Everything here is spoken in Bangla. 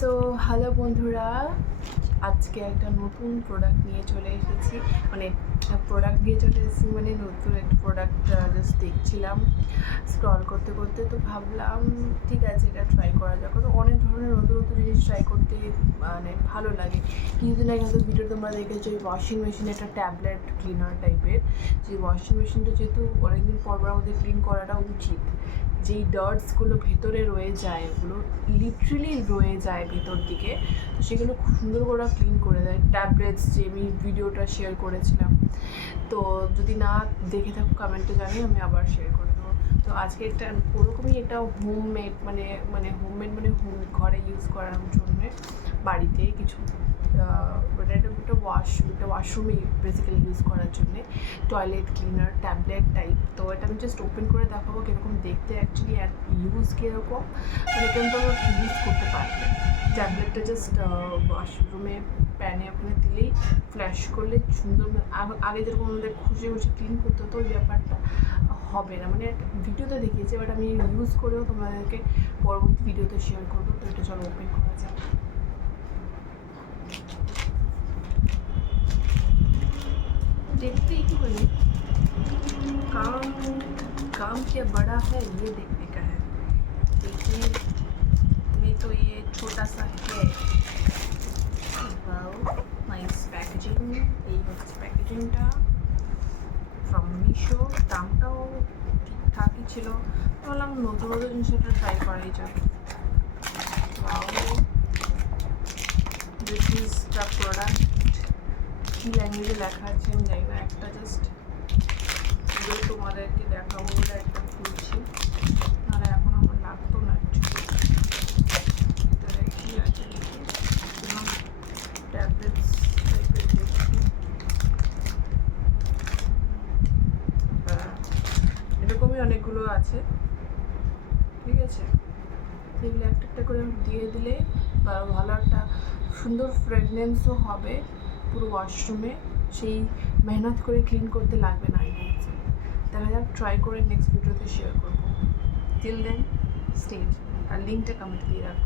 সো হ্যালো বন্ধুরা, আজকে একটা নতুন প্রোডাক্ট নিয়ে চলে এসেছি। নতুন একটা প্রোডাক্ট জাস্ট দেখছিলাম স্ক্রল করতে করতে, তো ভাবলাম ঠিক আছে এটা ট্রাই করা যাক। তো অনেক ধরনের নতুন নতুন জিনিস ট্রাই করতে ভালো লাগে। কিছুদিন আগে হয়তো ভিডিও তোমরা দেখেছো ওই ওয়াশিং মেশিন, একটা ট্যাবলেট ক্লিনার টাইপের। যে ওয়াশিং মেশিনটা যেহেতু অনেকদিন পর আমাদের ক্লিন করাটা উচিত, যেই ডার্টসগুলো ভেতরে রয়ে যায়, ওগুলো লিটারেলি রয়ে যায় ভেতর দিকে, তো সেগুলো খুব সুন্দর করে ক্লিন করে দেয় ট্যাবলেটস, যে আমি ভিডিওটা শেয়ার করেছিলাম। তো যদি না দেখে থাকো কমেন্টে জানিয়ে আমি আবার শেয়ার করে দেবো। তো আজকে একটা ওরকমই একটা হোমমেড ঘরে ইউজ করার জন্য বাড়িতে কিছু একটা ওয়াশরুমে বেসিক্যালি ইউজ করার জন্যে টয়লেট ক্লিনার ট্যাবলেট টাইপ। তো এটা আমি জাস্ট ওপেন করে দেখাবো কীরকম দেখতে অ্যাকচুয়ালি, আর ইউজ কীরকম, কেমন ইউজ করতে পারবে। ট্যাবলেটটা জাস্ট ওয়াশরুমে প্যানে ওখানে দিলেই ফ্ল্যাশ করলে সুন্দর, আগে যেরকম আমাদের খুঁজে ক্লিন করতে হতো ওই ব্যাপারটা হবে না। ভিডিওতে দেখিয়েছে, বাট আমি ইউজ করেও তোমাদেরকে পরবর্তী ভিডিওতে শেয়ার করবো। তো এটা চলো ওপেন করা যাক। देखते ही क्यों नहीं, काम क्या बड़ा है ये देखने का है। देखने में तो ये छोटा सा है। वाओ नाइस पैकेजिंग, এই হচ্ছে প্যাকেজিংটা ফ্রম মিশো। দামটাও ঠিকঠাকই ছিল, বললাম নতুন নতুন জিনিসটা ট্রাই করাই যাক। Wow, this is the product. কী ল্যাঙ্গুয়েজে লেখা আছে আমি জানি না, একটা জাস্ট তোমাদেরকে দেখাবো বলে একটা খুলছি, নাহলে এখন আমার লাগতো না অ্যাকচুয়ালি। ভিতরে কী আছে এবং ট্যাবলেটস টাইপের দেখছি। এরকমই অনেকগুলো আছে, ঠিক আছে। সেগুলো একটা একটা করে দিয়ে দিলে ভালো একটা সুন্দর ফ্রেগনেন্সও হবে পুরো ওয়াশরুমে, সেই মেহনত করে ক্লিন করতে লাগবে না। দেখা যাক, ট্রাই করে নেক্সট ভিডিওতে শেয়ার করবো। টিল দেন স্টে, আর লিঙ্কটা কমেন্ট দিয়ে রাখবো।